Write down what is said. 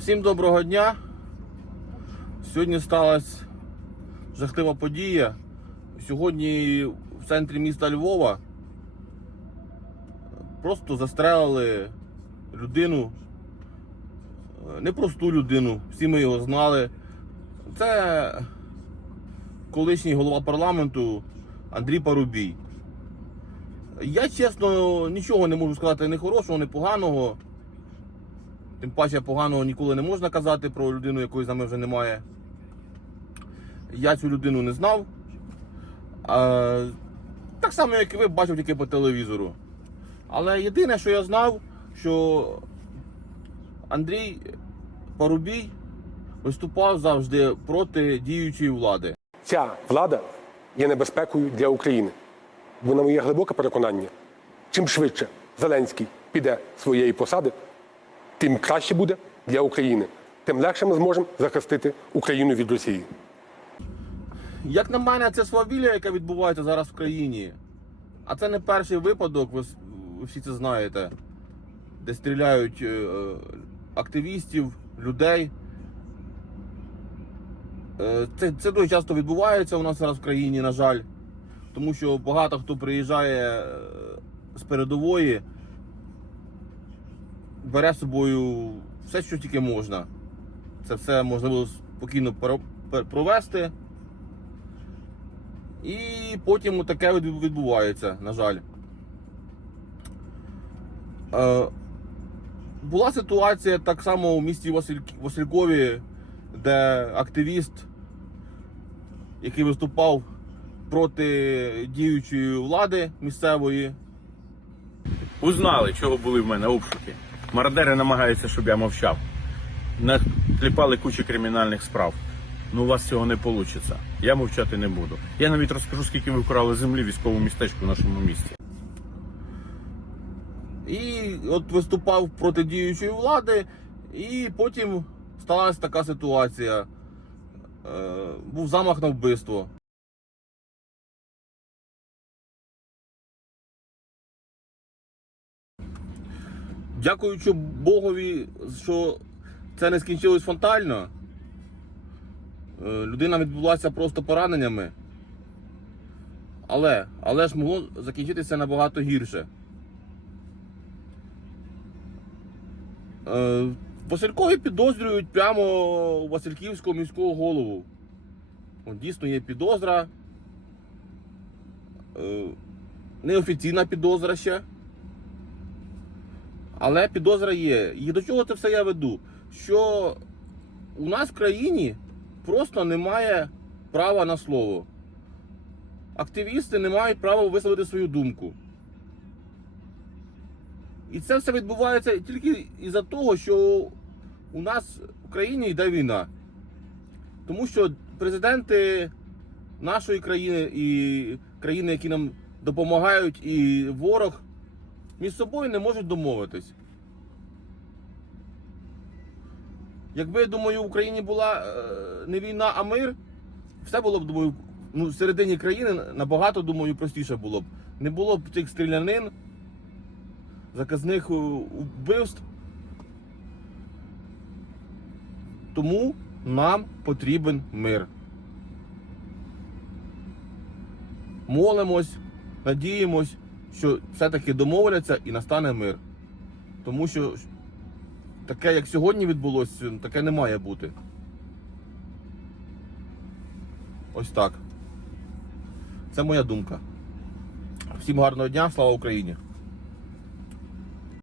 Всім доброго дня. Сьогодні сталася жахлива подія. Сьогодні в центрі міста Львова просто застрелили людину, непросту людину, всі ми його знали. Це колишній голова парламенту Андрій Парубій. Я чесно нічого не можу сказати ні хорошого, ні поганого. Тим паче поганого ніколи не можна казати про людину, якої з нами вже немає. Я цю людину не знав. А, так само, як і ви, бачив тільки по телевізору. Але єдине, що я знав, що Андрій Парубій виступав завжди проти діючої влади. Ця влада є небезпекою для України. Бо на моє глибоке переконання, чим швидше Зеленський піде своєї посади, тим краще буде для України, тим легше ми зможемо захистити Україну від Росії. Як на мене, це свавілля, яке відбувається зараз в країні. А це не перший випадок, ви, всі це знаєте, де стріляють е, активістів, людей. Е, Це, це дуже часто відбувається у нас зараз в країні, на жаль. Тому що багато хто приїжджає е, з передової, бере з собою все, що тільки можна. Це все можливо спокійно провести. І потім таке відбувається, на жаль. Е, була ситуація так само у місті Василь... Василькові, де активіст, який виступав проти діючої влади місцевої, Узнали, чого були в мене обшуки. Мародери намагаються, щоб я мовчав. Накліпали кучу кримінальних справ. Ну, у вас цього не вийде. Я мовчати не буду. Я навіть розкажу, скільки ви вкрали землі військовому містечку в нашому місті. і от виступав проти діючої влади, і потім сталася така ситуація. Е, був замах на вбивство. Дякуючи Богові, що це не скінчилось фронтально. Е, Людина відбулася просто пораненнями. Але, але ж могло закінчитися набагато гірше. Е, Василькові підозрюють прямо Васильківського міського голову. Дійсно є підозра. Е, Неофіційна підозра ще. Але підозра є. І до чого це все я веду? Що у нас в країні просто немає права на слово. Активісти не мають права висловити свою думку. І це все відбувається тільки із-за того, що у нас в країні йде війна. Тому що президенти нашої країни і країни, які нам допомагають, і ворог між собою не можуть домовитись. Якби, думаю, в Україні була е, не війна, а мир, все було б, думаю, ну, в середині країни набагато, думаю, простіше було б. Не було б цих стрілянин, заказних е, вбивств. Тому нам потрібен мир. Молимось, надіємось, що все-таки домовляться і настане мир. Тому що таке, як сьогодні відбулося, таке не має бути. Ось так. Це моя думка. Всім гарного дня, слава Україні!